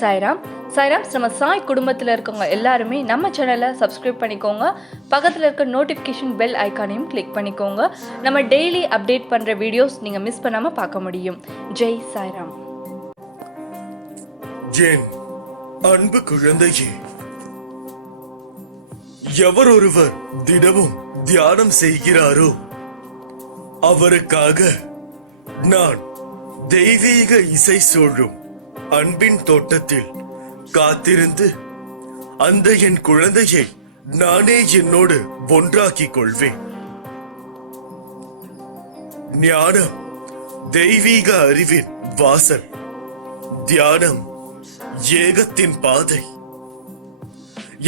சாய்ராம். நம்ம சாய் குடும்பத்தில் இருக்கவங்க எல்லாருமே நம்ம சேனலை சப்ஸ்கிரைப் பண்ணிக்கோங்க. பக்கத்தில் இருக்க நோட்டிஃபிகேஷன் பெல் ஐக்கானையும் கிளிக் பண்ணிக்கோங்க. நம்ம டெய்லி அப்டேட் பண்ணுற வீடியோஸ் நீங்கள் மிஸ் பண்ணாமல் பார்க்க முடியும். ஜெய் சாய்ராம். என் அன்பு குழந்தையே, எவர் ஒருவர் தினமும் தியானம் செய்கிறாரோ அவருக்காக நான் தெய்வீக இசை சூழும் அன்பின் தோட்டத்தில் காத்திருந்து அந்த என் குழந்தையை நானே என்னோடு ஒன்றாக்கிக் கொள்வேன். ஞானம் தெய்வீக அறிவின் வாசல், தியானம் ஏகத்தின் பாதை.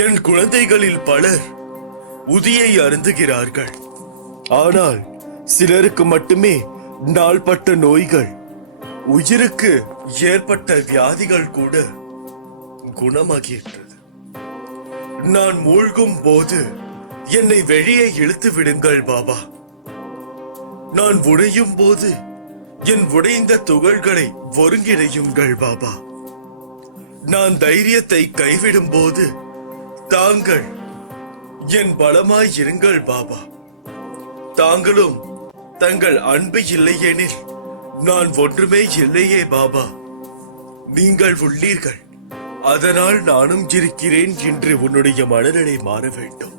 என் குழந்தைகளில் பலர் உதியை அருந்துகிறார்கள். ஆனால் சிலருக்கு மட்டுமே நாள்பட்ட நோய்கள், உயிருக்கு ஏற்பட்ட வியாதிகள் கூட குணமாகின்றது. நான் மூழ்கும் போது என்னை வெளியே இழுத்து விடுங்கள் பாபா. நான் உடையும் போது என் உடைந்த துகள்களை ஒருங்கிணையுங்கள் பாபா. நான் தைரியத்தை கைவிடும் போது தாங்கள் என் பலமாய் இருங்கள் பாபா. தாங்களும் தங்கள் அன்பு இல்லையெனில் நான் ஒன்றுமே இல்லையே பாபா. நீங்கள் உள்ளீர்கள், அதனால் நானும் இருக்கிறேன் என்று உன்னுடைய மனநிலை மாற வேண்டும்.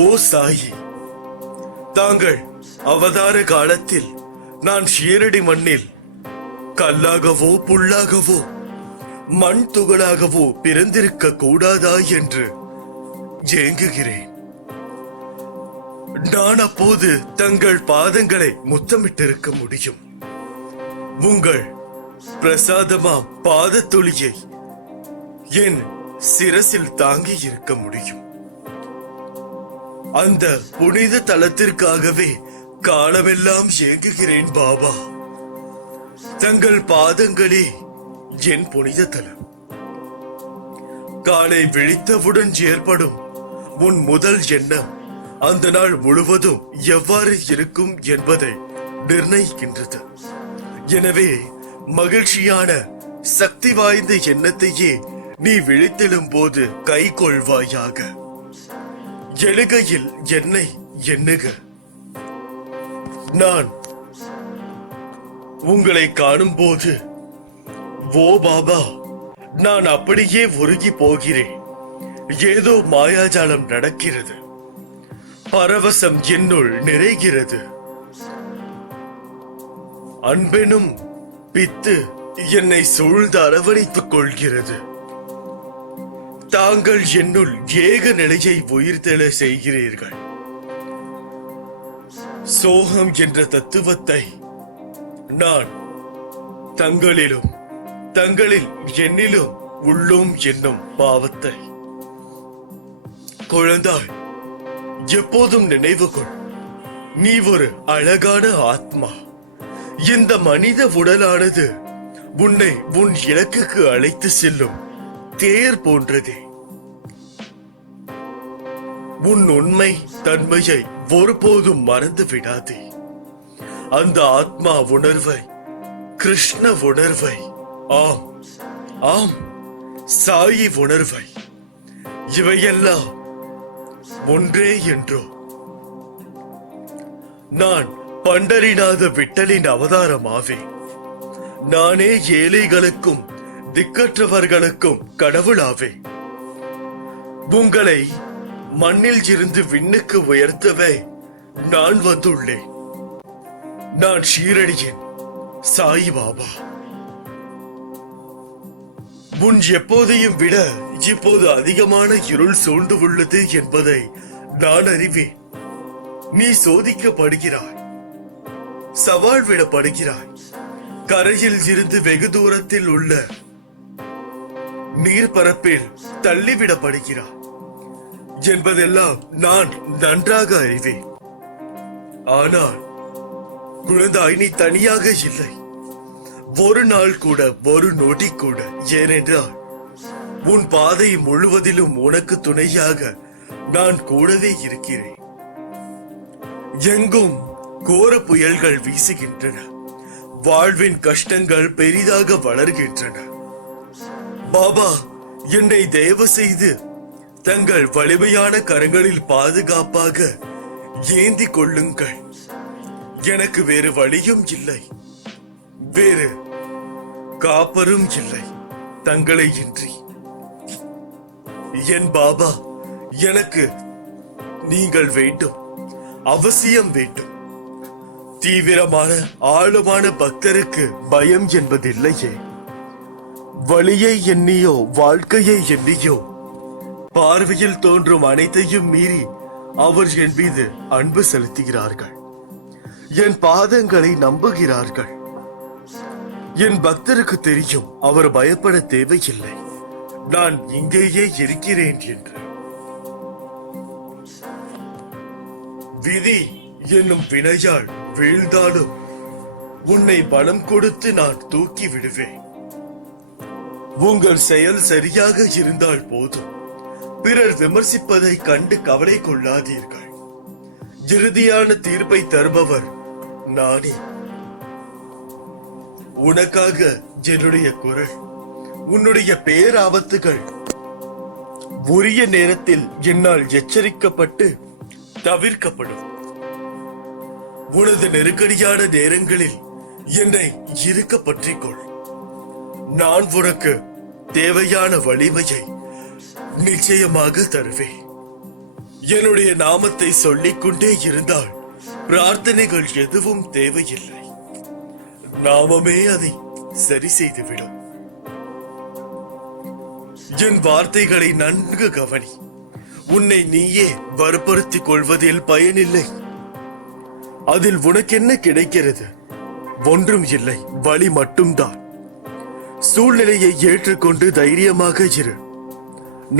ஓ சாயி, தாங்கள் அவதார காலத்தில் நான் ஷீரடி மண்ணில் கல்லாகவோ புல்லாகவோ மண் துகளாகவோ பிறந்திருக்க கூடாதா என்று ஏங்குகிறேன். நான் அப்போது தங்கள் பாதங்களை முத்தமிட்டிருக்க முடியும். உங்கள் பிரசாதமாம் பாதத்துளியை என் சிரசில் தாங்கி இருக்க முடியும். அந்த புனித தலத்திற்காகவே காலமெல்லாம் ஏங்குகிறேன் பாபா. தங்கள் பாதங்களே என் புனித தலம். காலை விழித்தவுடன் ஏற்படும் உன் முதல் எண்ணம் அந்த நாள் முழுவதும் எவ்வாறு இருக்கும் என்பதை நிர்ணயிக்கின்றது. எனவே மகிழ்ச்சியான சக்தி வாய்ந்த எண்ணத்தையே நீ விழித்தெழும் போது கை கொள்வாயாக. எழுகையில் என்னை எண்ணுக. நான் உங்களை காணும் போது ஓ பாபா, நான் அப்படியே உருகி போகிறேன். ஏதோ மாயாஜாலம் நடக்கிறது. பரவசம் என்னுள் நிறைகிறது. அன்பெனும் பித்து என்னை சூழ்ந்து அரவணைத்துக் கொள்கிறது. தாங்கள் என்னுள் ஏக நிலையை உயிர்த்தெழ செய்கிறீர்கள். சோகம் என்ற தத்துவத்தை நான் தங்களிலும் தங்களில் என்னிலும் உள்ளோம் என்னும் பாவத்தை குழந்தாய் எப்போதும் நினைவு கொள். நீ ஒரு அழகான ஆத்மா. இந்த மனித உடலானது உன்னை உன் இலக்குக்கு அழைத்து செல்லும் தேர் போன்றதே. உன் உண்மை தன்மையை ஒருபோதும் மறந்து விடாதே. அந்த ஆத்மா உணர்வை, கிருஷ்ண உணர்வை, ஆம் ஆம் சாயி உணர்வை, இவையெல்லாம் ஒன்றே என்றோ. நான் பண்டரிநாத விட்டலின் அவதாரமாவேன். நானே ஏழைகளுக்கும் திக்கற்றவர்களுக்கும் கடவுளாவேன். உங்களை மண்ணில் இருந்து விண்ணுக்கு உயர்த்தவே நான் வந்துள்ளேன். நான் ஷீரடியின் சாய் பாபா. முன் எப்போதையும் விட இப்போது அதிகமான இருள் சூழ்ந்து உள்ளது என்பதை நான் அறிவேன். நீ சோதிக்கப்படுகிறாய், சவால் விடப்படுகிறாய். கரையில் இருந்து வெகு தூரத்தில் உள்ள நீர்பரப்பில் தள்ளிவிடப்படுகிறாய் என்பதெல்லாம் நான் நன்றாக அறிவேன். ஆனால் குழந்தாய், நீ தனியாக இல்லை. ஒரு நாள் கூட, ஒரு நொடி கூட. ஏனென்றால் உன் பாதை முழுவதிலும் உனக்கு துணையாக நான் கூடவே இருக்கிறேன். எங்கும் கோர புயல்கள் வீசுகின்றன. வாழ்வின் கஷ்டங்கள் பெரிதாக வளர்கின்றன. பாபா, என்னை தயவு செய்து தங்கள் வலிமையான கரங்களில் பாதுகாப்பாக ஏந்தி கொள்ளுங்கள். எனக்கு வேறு வழியும் இல்லை, வேறு காப்பரும் இல்லை தங்களை இன்றி. என் பாபா, எனக்கு நீங்கள் வேண்டும், அவசியம் வேண்டும். தீவிரமான ஆழமான பக்தருக்கு பயம் என்பதில்லையே. வழியை எண்ணியோ வாழ்க்கையை எண்ணியோ பார்வையில் தோன்றும் அனைத்தையும் மீறி அவர் என் மீது அன்பு செலுத்துகிறார்கள். என் பாதங்களை நம்புகிறார்கள். என் பக்தருக்கு தெரியும், அவர் பயப்பட தேவையில்லை, நான் இங்கேயே இருக்கிறேன் என்று. விதி என்னும் வினையால் வீழ்ந்தாலும் உன்னை பலம் கொடுத்து நான் தூக்கி விடுவேன். உங்கள் செயல் சரியாக இருந்தால் போதும். பிறர் விமர்சிப்பதை கண்டு கவலை கொள்ளாதீர்கள். இறுதியான தீர்ப்பை தருபவர் நானே. உனக்காக என்னுடைய குரல், உன்னுடைய பேராபத்துகள் உரிய நேரத்தில் என்னால் எச்சரிக்கப்பட்டு தவிர்க்கப்படும். உனது நெருக்கடியான நேரங்களில் என்னை இருக்க பற்றிக்கொள். நான் உனக்கு தேவையான வலிமையை நிச்சயமாக தருவேன். என்னுடைய நாமத்தை சொல்லிக் கொண்டே இருந்தால் பிரார்த்தனைகள் எதுவும் தேவையில்லை. நாமமே அதை சரி செய்துவிடும். என் வார்த்தைகளை நன்கு கவனி. உன்னை நீயே வற்புறுத்திக் கொள்வதில் பயனில்லை. அதில் உனக்கென்ன கிடைக்கிறது? ஒன்றும் இல்லை, வலி மட்டும்தான். சூழ்நிலையை ஏற்றுக்கொண்டு தைரியமாக இரு.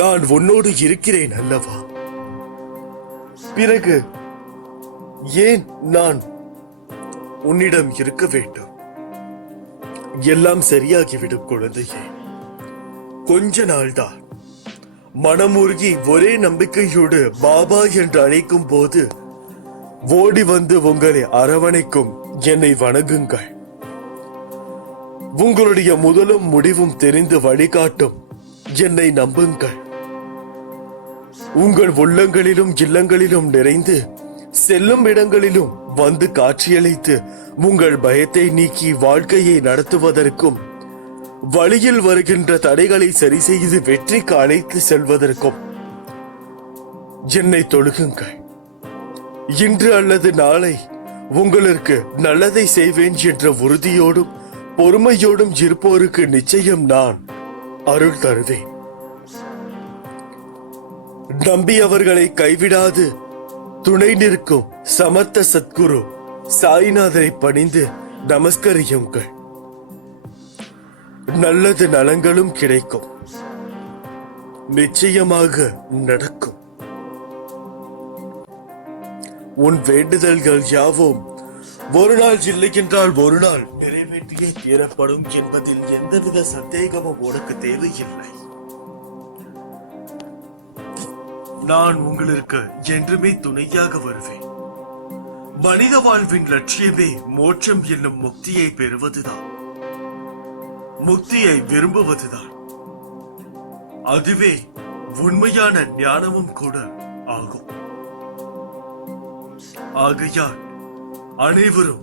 நான் உன்னோடு இருக்கிறேன் அல்லவா? பிறகு ஏன் நான் உன்னிடம் இருக்க வேண்டும்? எல்லாம் சரியாகிவிடும் குழந்தையே. கொஞ்ச நாள்தான். மனமுருகி ஒரே நம்பிக்கையோடு பாபா என்று அழைக்கும் போது ஓடி வந்து உங்களை அரவணைக்கும் என்னை வணங்குங்கள். உங்களுடைய முதலும் முடிவும் தெரிந்து வழிகாட்டும் என்னை நம்புங்கள். உங்கள் உள்ளங்களிலும் இல்லங்களிலும் நிறைந்து செல்லும் இடங்களிலும் வந்து காட்சியளித்து உங்கள் பயத்தை நீக்கி வாழ்க்கையை நடத்துவதற்கும் வழியில் வருகின்ற தடைகளை சரி செய்து வெற்றிக்கு அழைத்து செல்வதற்கும் என்னை தொழுகுங்கள். இன்று அல்லது நாளை உங்களுக்கு நல்லதை செய்வேன் என்ற உறுதியோடும் பொறுமையோடும் இருப்போருக்கு நிச்சயம் நான் அருள் தருவேன். நம்பி அவர்களை கைவிடாது துணை நிற்கும் சமர்த்த சத்குரு சாய்நாதரை பணிந்து நமஸ்கரியுங்கள். நல்லது நலங்களும் கிடைக்கும், நிச்சயமாக நடக்கும். உன் வேண்டுதல்கள் யாவும் ஒரு நாள் இல்லை என்றால் ஒரு நாள் நிறைவேற்றியே தீரப்படும் என்பதில் எந்தவித சந்தேகமும் உனக்கு தேவையில்லை. நான் உங்களுக்கு என்றுமே துணையாக வருவேன். மனித வாழ்வின் லட்சியமே மோட்சம் என்னும் முக்தியை பெறுவதுதான், முக்தியை விரும்புவதுதான். அதுவே உண்மையான ஞானமும் கூட ஆகும். ஆகையால் அனைவரும்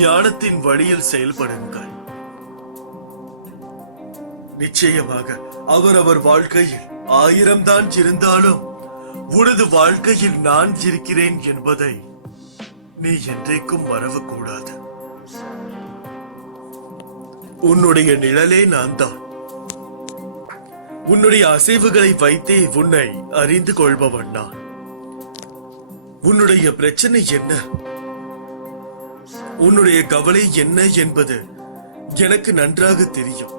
ஞானத்தின் வழியில் செயல்படுங்கள். நிச்சயமாக அவரவர் வாழ்க்கையில் 1000 தான் இருந்தாலும் உனது வாழ்க்கையில் நான் இருக்கிறேன் என்பதை நீ என்றைக்கும் மறவக்கூடாது. உன்னுடைய நிழலே நான் தான். உன்னுடைய அசைவுகளை வைத்தே உன்னை அறிந்து கொள்பவன் நான். உன்னுடைய பிரச்சனை என்ன, உன்னுடைய கவலை என்ன என்பது எனக்கு நன்றாக தெரியும்.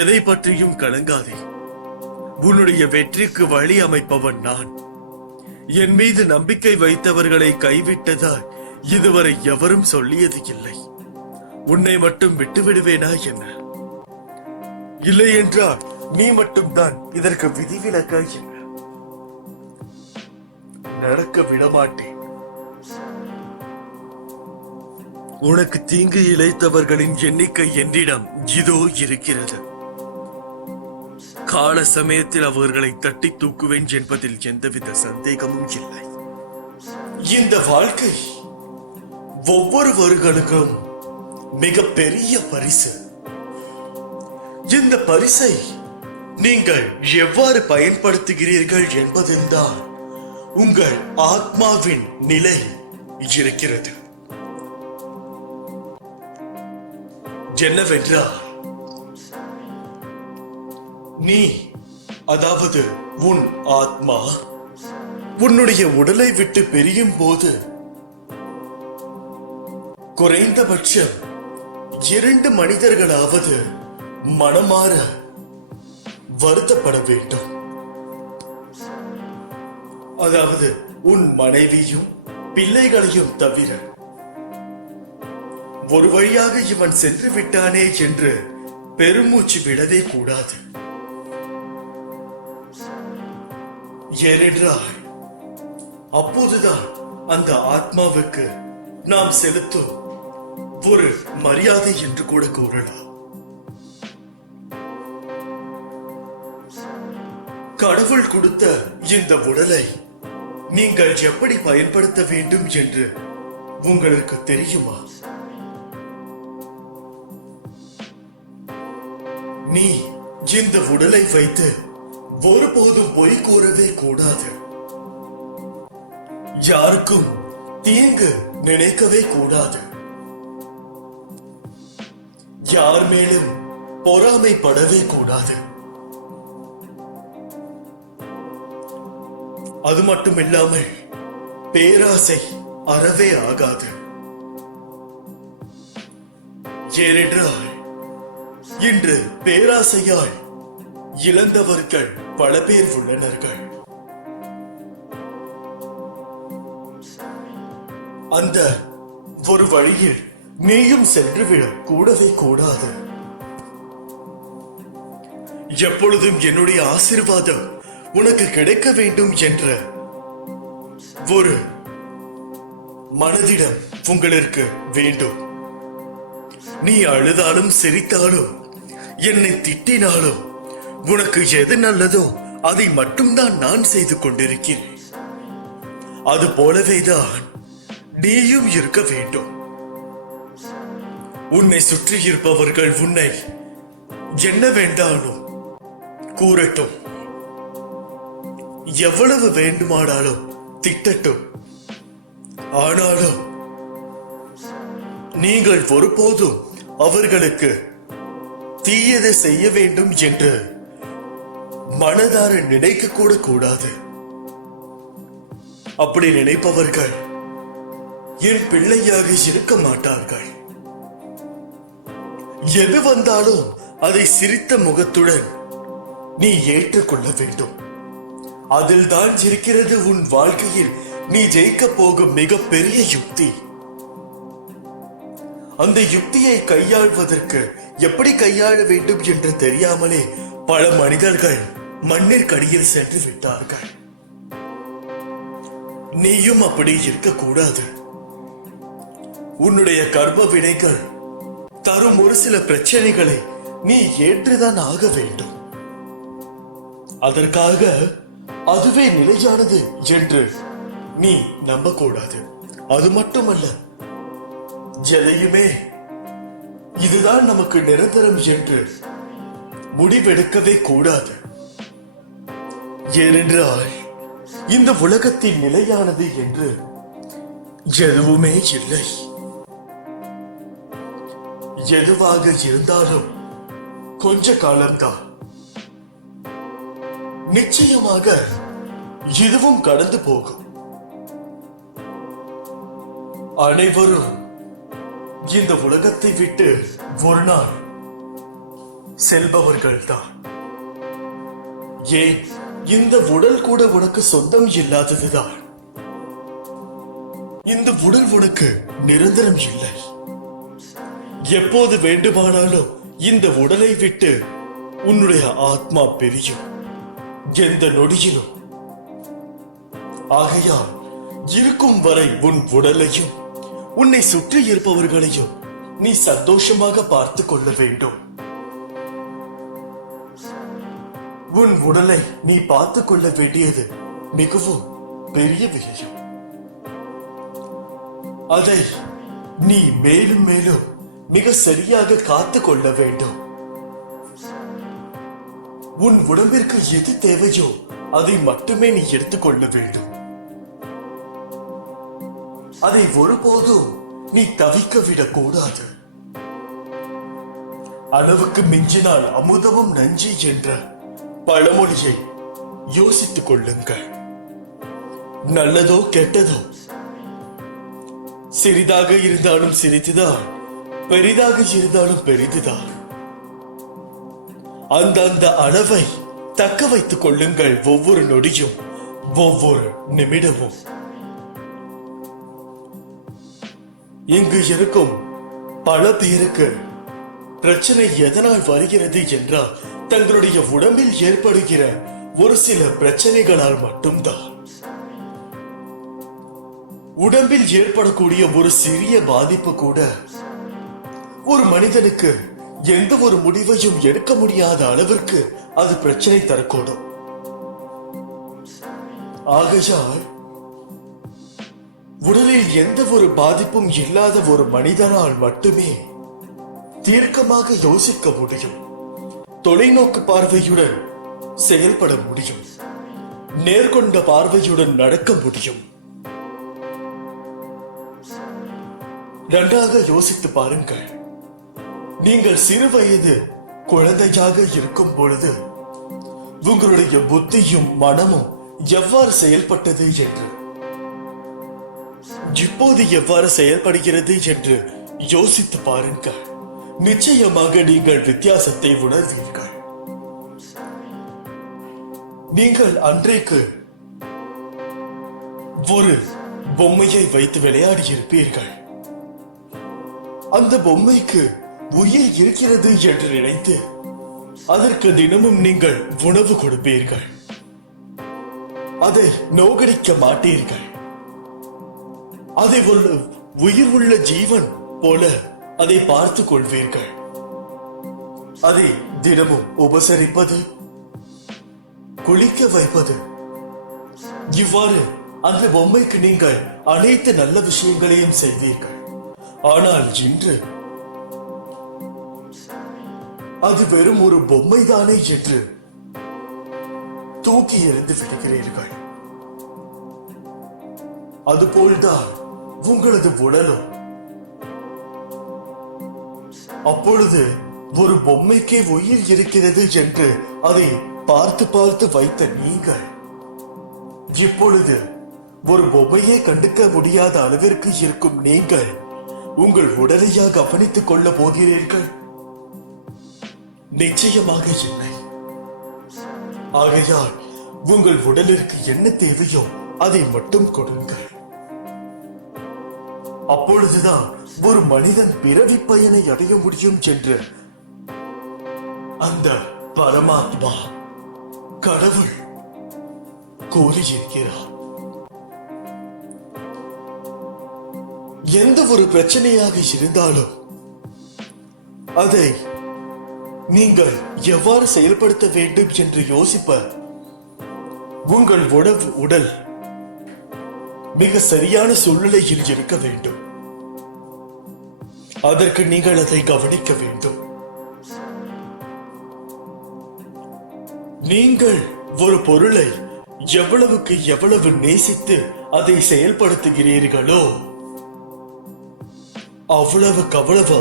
எதை பற்றியும் கலங்காதே. உன்னுடைய வெற்றிக்கு வழி அமைப்பவன் நான். என் மீது நம்பிக்கை வைத்தவர்களை கைவிட்டதால் இதுவரை எவரும் சொல்லியது இல்லை. உன்னை மட்டும் விட்டுவிடுவேனா என்ன? இல்லை என்றால் நீ மட்டும்தான் இதற்கு விதிவிலக்கா என்ன? நடக்க விடமாட்டேன். உனக்கு தீங்கு இழைத்தவர்களின் எண்ணிக்கை என்னிடம் இதோ இருக்கிறது. கால சமயத்தில் அவர்களை தட்டி தூக்குவேன் என்பதில் எந்தவித சந்தேகமும் இல்லை. இந்த வாழ்க்கை ஒவ்வொருவர்களுக்கும் மிக பெரிய பரிசு. இந்த பரிசை நீங்கள் எவ்வாறு பயன்படுத்துகிறீர்கள் என்பதில்தான் உங்கள் ஆத்மாவின் நிலை இருக்கிறது. என்னவென்றால் நீ, அதாவது உன் ஆத்மா உன்னுடைய உடலை விட்டு பிரியும் போது குறைந்தபட்சம் 2 மனிதர்களாவது மனமாற வருத்தப்பட வேண்டும். அதாவது உன் மனைவியும் பிள்ளைகளையும் தவிர. ஒரு வழியாக இவன் சென்று விட்டானே என்று பெருமூச்சு விடவே கூடாது. ஏனென்றால் அப்போதுதான் அந்த ஆத்மாவுக்கு நாம் செலுத்தும் ஒரு மரியாதை என்று கூட கூறலாம். கடவுள் கொடுத்த இந்த உடலை நீங்கள் எப்படி பயன்படுத்த வேண்டும் என்று உங்களுக்கு தெரியுமா? நீ இந்த உடலை வைத்து ஒருபோதும் பொய் கூறவே கூடாது. யாருக்கும் தீங்கு நினைக்கவே கூடாது. யார் மேலும் பொறாமைப்படவே கூடாது. அது மட்டுமில்லாமல் பேராசை அறவே ஆகாது. ஏனென்றால் இன்று பேராசையால் இழந்தவர்கள் பல பேர் உள்ளனர்கள். அந்த ஒரு வழியில் நீயும் சென்றுவிட கூடவே கூடாது. எப்பொழுதும் என்னுடைய ஆசீர்வாதம் உனக்கு கிடைக்க வேண்டும் என்ற ஒரு மனதிடம் உங்களுக்கு வேண்டும். நீ அழுதாலும் சிரித்தாலும் என்னை திட்டினாலும் உனக்கு எது நல்லதோ அதை மட்டும்தான் நான் செய்து கொண்டிருக்கிறேன். அது போலவேதான் நீயும் இருக்க வேண்டும். உன்னை சுற்றி இருப்பவர்கள் உன்னை என்ன வேண்டாலும் கூறட்டும், எவ்வளவு வேண்டுமானாலும் திட்டட்டும். ஆனாலும் நீங்கள் ஒருபோதும் அவர்களுக்கு தீயதை செய்ய வேண்டும் என்று மனதார நினைக்க கூட கூடாது. அப்படி நினைப்பவர்கள் என் பிள்ளையாக இருக்க மாட்டார்கள். எது வந்தாலும் அதை சிரித்த முகத்துடன் நீ ஏற்றுக்கொள்ள வேண்டும். அதில் தான் இருக்கிறது உன் வாழ்க்கையில் நீ ஜெயிக்க போகும் மிகப்பெரிய யுக்தி. அந்த யுக்தியை கையாள்வதற்கு எப்படி கையாள வேண்டும் என்று தெரியாமலே பல மனிதர்கள் மண்ணிற்கடியில் சென்று விட்டார்கள். நீயும் அப்படி இருக்கக்கூடாது. உன்னுடைய கர்ம வினைகள் தரும் ஒரு சில பிரச்சனைகளை நீ ஏற்றுதான் ஆக வேண்டும். அதற்காக அதுவே நிலையானது என்று நீ நம்பக்கூடாது. அது மட்டுமல்ல, எதையுமே இதுதான் நமக்கு நிரந்தரம் என்று முடிவெடுக்கவே கூடாது. ஏனென்றால் இந்த உலகத்தின் நிலையானது என்று எதுவுமே இல்லை. எதுவாக இருந்தாலும் கொஞ்ச காலம்தான். நிச்சயமாக இதுவும் கடந்து போகும். அனைவரும் இந்த உலகத்தை விட்டு ஒரு நாள் செல்பவர்கள் தான். ஏன் இந்த உடல் கூட உனக்கு சொந்தம் இல்லாததுதான். இந்த உடல் உனக்கு நிரந்தரம் இல்லை. எப்போது வேண்டுமானாலும் இந்த உடலை விட்டு உன்னுடைய ஆத்மா பிரியும், எந்த நொடியிலும். ஆகையால் இருக்கும் வரை உன் உடலையும் உன்னை சுற்றி இருப்பவர்களையும் நீ சந்தோஷமாக பார்த்து கொள்ள வேண்டும். உன் உடலை நீ பார்த்துக் கொள்ள வேண்டியது மிகவும் பெரிய விஷயம். அதை நீ மேலும் மேலும் மிக சரியாக காத்து கொள்ள வேண்டும். உன் உடம்பிற்கு எது தேவையோ அதை மட்டுமே நீ எடுத்துக்கொள்ள வேண்டும். அதை ஒருபோதும் நீ தவிக்க விடக்கூடாது. அளவுக்கு மிஞ்சினால் அமுதமும் நஞ்சு என்ற பழமொழியை யோசித்துக் கொள்ளுங்கள். நல்லதோ கெட்டதோ, சிறிதாக இருந்தாலும் சிறிதுதான், பெரிதாக இருந்தாலும் பெரிதுதான். அந்த அளவை தக்க வைத்துக் கொள்ளுங்கள். ஒவ்வொரு நொடியும், ஒவ்வொரு நிமிடமும். இங்கு இருக்கும் பல பேருக்கு பிரச்சனை எதனால் வருகிறது என்றால் தங்களுடைய உடம்பில் ஏற்படுகிற ஒரு சில பிரச்சனைகளால் மட்டும்தான். உடம்பில் ஏற்படக்கூடிய ஒரு சிறிய பாதிப்பு கூட ஒரு மனிதனுக்கு எந்த ஒரு முடிவையும் எடுக்க முடியாத அளவிற்கு அது பிரச்சனை தரக்கூடும். ஆகையால் உடலில் எந்த ஒரு பாதிப்பும் இல்லாத ஒரு மனிதனால் மட்டுமே தீர்க்கமாக யோசிக்க முடியும், தொலைநோக்கு பார்வையுடன் செயல்பட முடியும், நேர்கொண்ட பார்வையுடன் நடக்க முடியும். நன்றாக யோசித்து பாருங்கள். நீங்கள் சிறு வயது குழந்தையாக இருக்கும் பொழுது உங்களுடைய புத்தியும் மனமும் எவ்வாறு செயல்பட்டது என்று, இப்போது எவ்வாறு செயல்படுகிறது என்று யோசித்து பாருங்கள். நிச்சயமாக நீங்கள் வித்தியாசத்தை உணர்வீர்கள். நீங்கள் அன்றைக்கு ஒரு பொம்மையை வைத்து விளையாடி இருப்பீர்கள். அந்த பொம்மைக்கு உயிர் இருக்கிறது என்று நினைத்து அதற்கு தினமும் நீங்கள் உணவு கொடுப்பீர்கள். அதை நோகடிக்க மாட்டீர்கள். அதை ஒரு உயிர் உள்ள ஜீவன் போல அதை பார்த்துக் கொள்வீர்கள். அதை தினமும் உபசரிப்பது, குளிக்க வைப்பது, இவ்வாறு அந்த பொம்மைக்கு நீங்கள் அனைத்து நல்ல விஷயங்களையும் செய்வீர்கள். ஆனால் இன்று அது வெறும் ஒரு பொம்மைதானே என்று தூக்கி எறிந்து விடுகிறீர்கள். அதுபோல்தான் உங்களது உடலும். அப்பொழுது ஒரு பொம்மைக்கே உயிர் இருக்கிறது என்று அதை பார்த்து பார்த்து வைத்த நீங்கள் இப்பொழுது ஒரு பொம்மையை கண்டுக்க முடியாத அளவிற்கு இருக்கும் நீங்கள் உங்கள் உடலையா கவனித்துக் கொள்ள போகிறீர்கள்? நிச்சயமாக இல்லை. ஆகையால் உங்கள் உடலிற்கு என்ன தேவையோ அதை மட்டும் கொடுங்கள். அப்பொழுதுதான் ஒரு மனிதன் பிறவி பயனை அடைய முடியும் என்று அந்த பரமாத்மா கடவுள் கூறியிருக்கிறார். எந்த ஒரு பிரச்சனையாக இருந்தாலும் அதை நீங்கள் எவ்வாறு செயல்படுத்த வேண்டும் என்று யோசிப்ப உங்கள் உடல் மிக சரியான சூழ்நிலையில் இருக்க வேண்டும். அதற்கு நீங்கள் அதை கவனிக்க வேண்டும். நீங்கள் ஒரு பொருளை எவ்வளவுக்கு எவ்வளவு நேசித்து அதை செயல்படுத்துகிறீர்களோ அவ்வளவுக்கு அவ்வளவு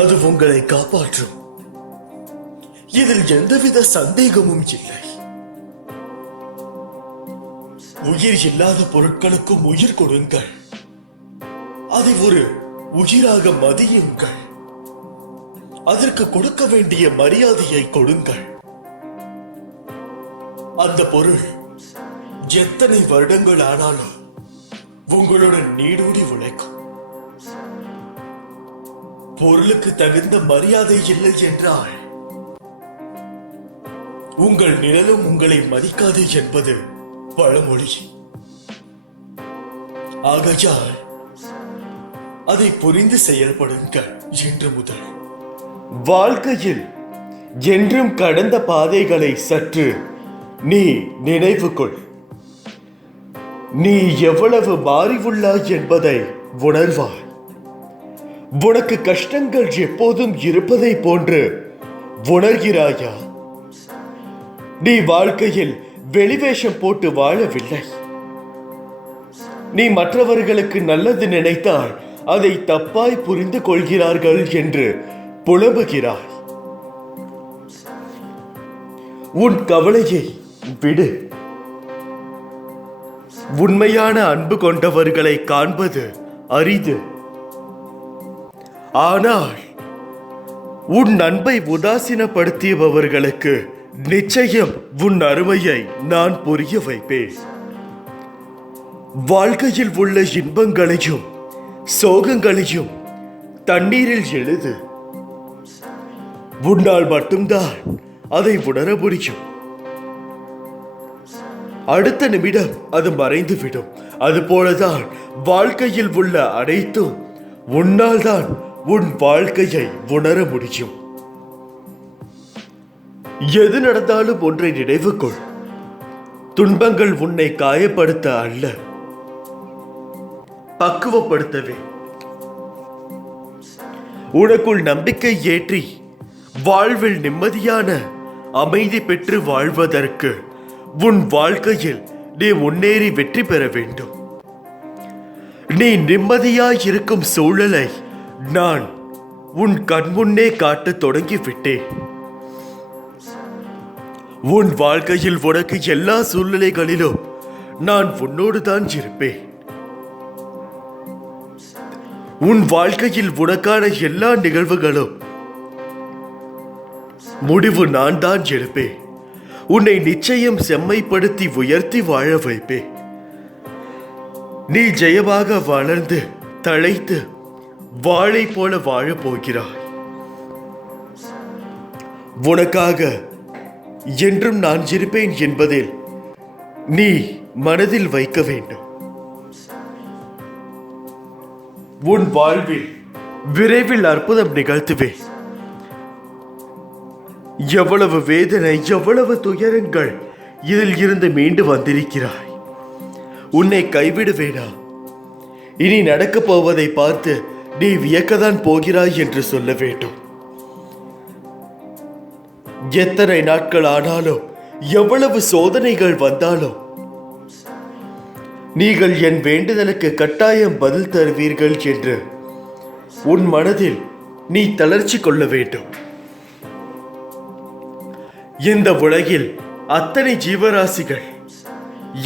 அது உங்களை காப்பாற்றும். இதில் எந்தவித சந்தேகமும் இல்லை. உயிர் இல்லாத பொருட்களுக்கும் உயிர் கொடுங்கள். அதை ஒரு உயிராக மதியுங்கள். அதற்கு கொடுக்க வேண்டிய மரியாதையை கொடுங்கள். அந்த பொருள் எத்தனை வருடங்கள் ஆனாலும் உங்களுடன் நீடூடி உழைக்கும். பொருளுக்கு தகுந்த மரியாதை இல்லை என்றால் உங்கள் நிழலும் உங்களை மதிக்காது என்பது பழமொழி. ஆகையால் அதை புரிந்து செயல்படுங்கள் இன்று முதல். வாழ்க்கையில் என்றும் கடந்த பாதைகளை சற்று நீ நினைவு கொள். நீ எவ்வளவு மாறி உள்ளாய் என்பதை உணர்வாய். உனக்கு கஷ்டங்கள் எப்போதும் இருப்பதை போன்று உணர்கிறாயா? நீ வாழ்க்கையில் வெளிவேஷம் போட்டு வாழவில்லை. நீ மற்றவர்களுக்கு நல்லது நினைத்தால் அதை தப்பாய் புரிந்து கொள்கிறார்கள் என்று புலம்புகிறாய். உன் கவலையை விடு. உண்மையான அன்பு கொண்டவர்களை காண்பது அரிது. ஆனால் உன் அன்பை உதாசீனப்படுத்தியவர்களுக்கு நிச்சயம் உன் அருமையை நான் புரிய வைப்பேன். வாழ்க்கையில் உள்ள இன்பங்களையும் சோகங்களையும் தண்ணீரில் எழுது. உன்னால் மட்டும்தான் அதை உணர முடியும். அடுத்த நிமிடம் அது மறைந்துவிடும். அதுபோலதான் வாழ்க்கையில் உள்ள அனைத்தும் உன்னால் தான் உன் வாழ்க்கையை உணர முடியும். எது நடந்தாலும் ஒன்றை நினைவு கொள். துன்பங்கள் உன்னை காயப்படுத்த அல்ல, பக்குவப்படுத்தவே. உனக்குள் நம்பிக்கை ஏற்றி வாழ்வில் நிம்மதியான அமைதி பெற்று வாழ்வதற்கு உன் வாழ்க்கையில் நீ முன்னேறி வெற்றி பெற வேண்டும். நீ நிம்மதியாய் இருக்கும் சூழலை நான் உன் கண்முன்னே காட்ட தொடங்கிவிட்டேன். உன் வாழ்க்கையில் உனக்கு எல்லா சூழ்நிலைகளிலும் நான் உன்னோடு தான் இருப்பேன். உன் வாழ்க்கையில் உனக்கான எல்லா நிகழ்வுகளும் முடிவு நான் தான் எடுப்பேன். உன்னை நிச்சயம் செம்மைப்படுத்தி உயர்த்தி வாழ வைப்பேன். நீ ஜெயமாக வளர்ந்து தழைத்து வாழை போல வாழப் போகிறாய். உனக்காக என்றும் நான் இருப்பேன் என்பதில் நீ மனதில் வைக்க வேண்டும். உன் வாழ்வில் விரைவில் அற்புதம் நிகழ்த்துவேன். எவ்வளவு வேதனை, எவ்வளவு துயரங்கள் இதில் இருந்து மீண்டு வந்திருக்கிறாய். உன்னை கைவிடுவேனா? இனி நடக்கப் போவதை பார்த்து நீ வியக்கத்தான் போகிறாய் என்று சொல்ல வேண்டும். எத்தனை நாட்கள் ஆனாலும், எவ்வளவு சோதனைகள் வந்தாலும் நீங்கள் என் வேண்டுதலுக்கு கட்டாயம் பதில் தருவீர்கள் என்று உன் மனதில் நீ தளர்ச்சி கொள்ள வேண்டும். இந்த உலகில் அத்தனை ஜீவராசிகள்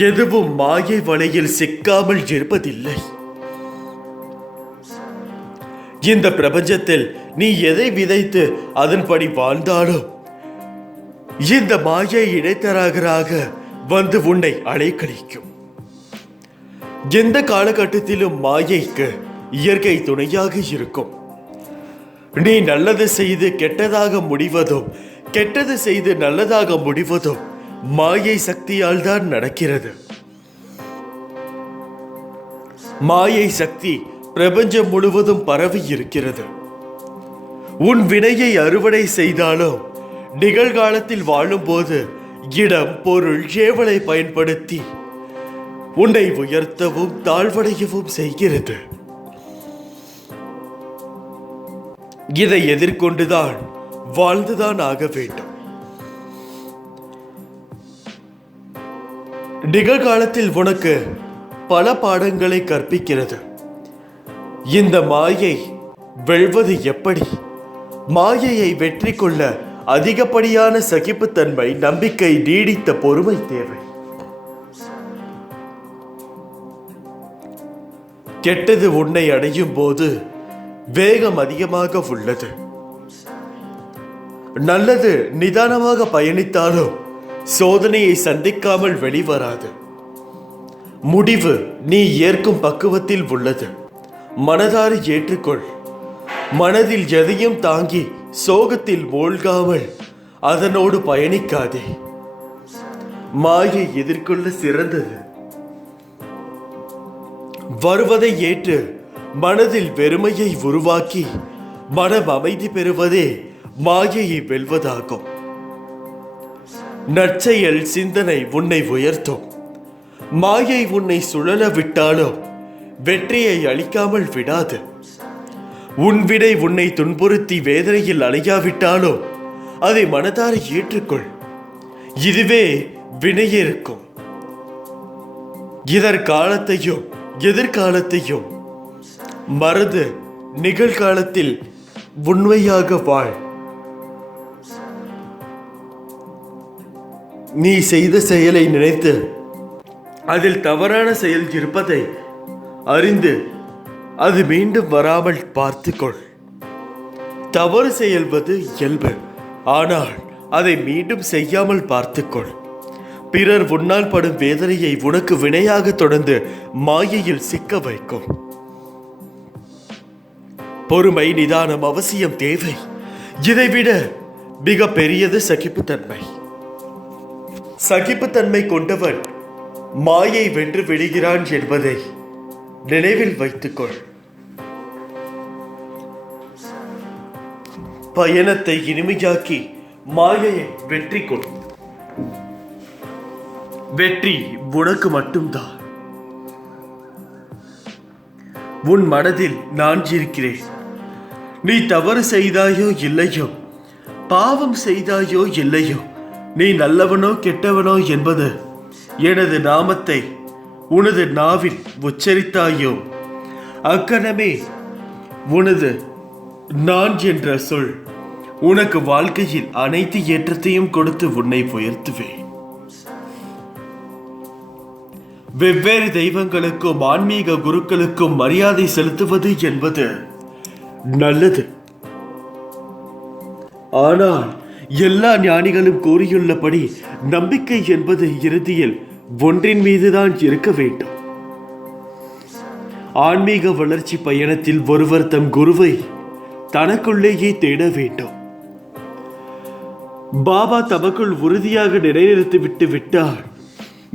எதுவும் மாயை வலையில் சிக்காமல் இருப்பதில்லை. இந்த பிரபஞ்சத்தில் நீ எதை விதைத்து அதன்படி வாழ்ந்தாலும் இந்த மாயை இடைத்தரகராக வந்து உன்னை அலைக்கழிக்கும். எந்த காலகட்டத்திலும் மாயைக்கு இயற்கை துணையாக இருக்கும். நீ நல்லது செய்து கெட்டதாக முடிவதும், கெட்டது செய்து நல்லதாக முடிவதும் மாயை சக்தியால் தான் நடக்கிறது. மாயை சக்தி பிரபஞ்சம் முழுவதும் பரவி இருக்கிறது. உன் வினையை அறுவடை செய்தாலும் நிகழ்காலத்தில் வாழும்போது இடம், பொருள், ஏவலை பயன்படுத்தி உன்னை உயர்த்தவும் தாழ்வடையவும் செய்கிறது. இதை எதிர்கொண்டுதான் வாழ்ந்துதான் ஆக வேண்டும். நிகழ்காலத்தில் உனக்கு பல பாடங்களை கற்பிக்கிறது. இந்த மாயை வெல்வது எப்படி? மாயையை வெற்றி கொள்ள அதிகப்படியான சகிப்புத்தன்மை, நம்பிக்கை, நீடித்த பொறுமை தேவை. கெட்டது உன்னை அடையும் போது வேகம் அதிகமாக உள்ளது. நல்லது நிதானமாக பயணித்தாலும் சோதனையை சந்திக்காமல் வெளிவராது. முடிவு நீ ஏற்கும் பக்குவத்தில் உள்ளது. மனதார ஏற்றுக்கொள். மனதில் எதையும் தாங்கி சோகத்தில் மூழ்காமல் அதனோடு பயணிக்காதே. மாயை எதிர்கொள்ள சிறந்தது. வருவதை ஏற்று மனதில் வெறுமையை உருவாக்கி மனம் அமைதி பெறுவதே மாயையை வெல்வதாகும். நற்செயல் சிந்தனை உன்னை உயர்த்தும். மாயை உன்னை சுழல விட்டாலும் வெற்றியை அளிக்காமல் விடாது. உன் விடை உன்னை துன்புறுத்தி வேதனையில் அலையாவிட்டாலும் அதை மனதார ஏற்றுக்கொள். இதுவே வினையிருக்கும். இதற்காலத்தையும் எதிர்காலத்தையும் மறந்து நிகழ்காலத்தில் உண்மையாக வாழ். நீ செய்த செயலை நினைத்து அதில் தவறான செயல் இருப்பதை அறிந்து அது மீண்டும் வராமல் பார்த்துக்கொள். தவறு செய்வது இயல்பு, ஆனால் அதை மீண்டும் செய்யாமல் பார்த்துக்கொள். பிறர் உன்னால் படும் வேதனையை உனக்கு வினையாக தொடர்ந்து மாயையில் சிக்க வைக்கும். பொறுமை நிதானம் அவசியம் தேவை. இதைவிட மிக பெரியது சகிப்புத்தன்மை. சகிப்புத்தன்மை கொண்டவன் மாயை வென்று விடுகிறான் என்பதை நினைவில் வைத்துக்கொள். பயணத்தை இனிமையாக்கி மாயையை வெற்றி கொள். வெற்றி உனக்கு மட்டும்தான். உன் மனதில் நான் இருக்கிறேன். நீ தவறு செய்தாயோ இல்லையோ, பாவம் செய்தாயோ இல்லையோ, நீ நல்லவனோ கெட்டவனோ என்பது எனது நாமத்தை உனது நாவில் உச்சரித்தாயோ அக்கணமே உனது நான் என்ற சொல் உனக்கு வாழ்க்கையில் அனைத்து ஏற்றத்தையும் கொடுத்து உன்னை உயர்த்துவேன். வெவ்வேறு தெய்வங்களுக்கும் ஆன்மீக குருக்களுக்கும் மரியாதை செலுத்துவது என்பது நல்லது. ஆனால் எல்லா ஞானிகளும் கூறியுள்ளபடி நம்பிக்கை என்பது இறுதியில் ஒன்றின் மீதுதான் இருக்க வேண்டும். ஆன்மீக வளர்ச்சி பயணத்தில் ஒருவர் தம் குருவை தனக்குள்ளேயே தேட வேண்டும். பாபா தமக்குள் உறுதியாக நிலைநிறுத்திவிட்டு விட்டார்,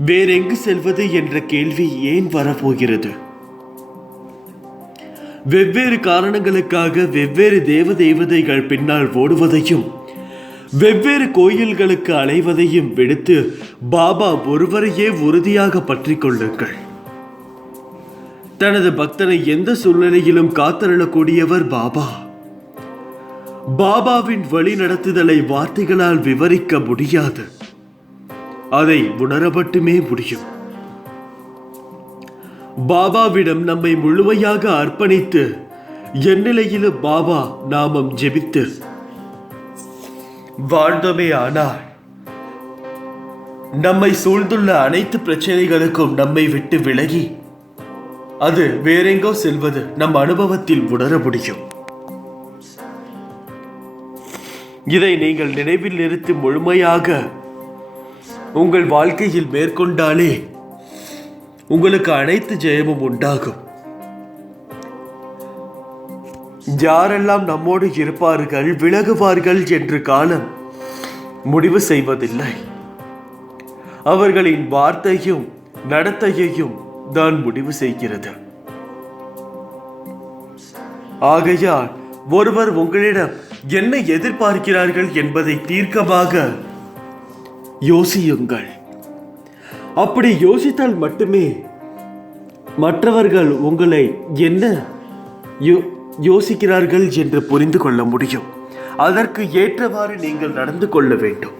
வேறெங்கு செல்வது என்ற கேள்வி ஏன் வரப்போகிறது? வெவ்வேறு காரணங்களுக்காக வெவ்வேறு தேவதைகள் பின்னால் ஓடுவதையும் வெவ்வேறு கோயில்களுக்கு அலைவதையும் விடுத்து பாபா ஒருவரையே உறுதியாக பற்றி கொள்ளுங்கள். தனது பக்தனை எந்த சூழ்நிலையிலும் காத்தருளக்கூடியவர் பாபா. பாபாவின் வழி நடத்துதலை வார்த்தைகளால் விவரிக்க முடியாது. அதை உணர மட்டுமே முடியும். பாபாவிடம் நம்மை முழுமையாக அர்ப்பணித்து எந்நிலையிலும் பாபா நாமம் ஜெபித்து வாழ்ந்தோமே ஆனால் நம்மை சூழ்ந்துள்ள அனைத்து பிரச்சனைகளுக்கும் நம்மை விட்டு விலகி அது வேறெங்கோ செல்வது நம் அனுபவத்தில் உணர முடியும். இதை நீங்கள் நினைவில் நிறுத்தி முழுமையாக உங்கள் வாழ்க்கையில் மேற்கொண்டாலே உங்களுக்கு அனைத்து ஜெயமும் உண்டாகும். யாரெல்லாம் நம்மோடு இருப்பார்கள் விலகுவார்கள் என்று காலம் முடிவு செய்வதில்லை. அவர்களின் வார்த்தையும் நடத்தையையும் தான் முடிவு செய்கிறது. ஆகையால் ஒருவர் உங்களிடம் என்ன எதிர்பார்க்கிறார்கள் என்பதை தீர்க்கமாக யோசியுங்கள். அப்படி யோசித்தால் மட்டுமே மற்றவர்கள் உங்களை என்ன யோசிக்கிறார்கள் என்று புரிந்து கொள்ள முடியும். அதற்கு ஏற்றவாறு நீங்கள் நடந்து கொள்ள வேண்டும்.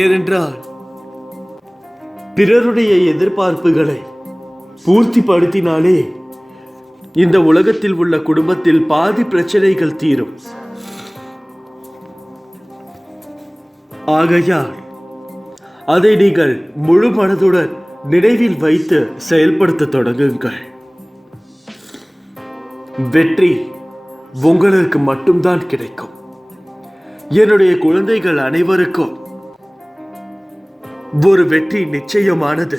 ஏனென்றால் பிறருடைய எதிர்பார்ப்புகளை பூர்த்திப்படுத்தினாலே இந்த உலகத்தில் உள்ள குடும்பத்தில் பாதி பிரச்சனைகள் தீரும். ஆகையால் அதை நீங்கள் முழு மனதுடன் நினைவில் வைத்து செயல்படுத்த தொடங்குங்கள். வெற்றி உங்களுக்கு மட்டும்தான் கிடைக்கும். என்னுடைய குழந்தைகள் அனைவருக்கும் ஒரு வெற்றி நிச்சயமானது.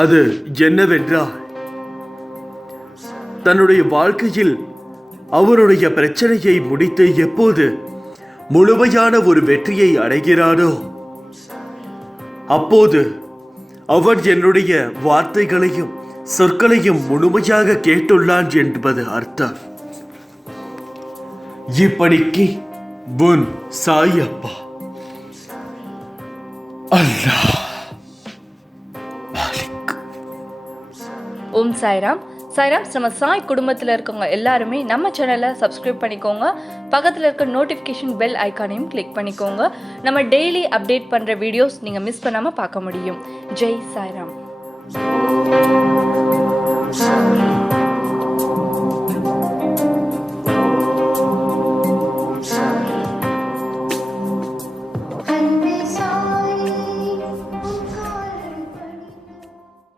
அது என்னவென்றால், தன்னுடைய வாழ்க்கையில் அவருடைய பிரச்சனையை முடித்து எப்போது முழுமையான ஒரு வெற்றியை அடைகிறானோ அப்போது அவன் என்னுடைய வார்த்தைகளையும் சொற்களையும் முழுமையாக கேட்டுள்ளான் என்பது அர்த்தம். இப்படிக்கு உன் சாயப்பா அல்லாஹ் மாலிக். ஓம் சாய்ராம். சாய்ராம், நம்ம சாய் குடும்பத்தில் இருக்கவங்க எல்லாருமே நம்ம சேனலை சப்ஸ்கிரைப் பண்ணிக்கோங்க. பக்கத்தில் இருக்க நோட்டிஃபிகேஷன் பெல் ஐக்கானையும் கிளிக் பண்ணிக்கோங்க. நம்ம டெய்லி அப்டேட் பண்ணுற வீடியோஸ் நீங்கள் மிஸ் பண்ணாமல் பார்க்க முடியும். ஜெய் சாய்ராம்.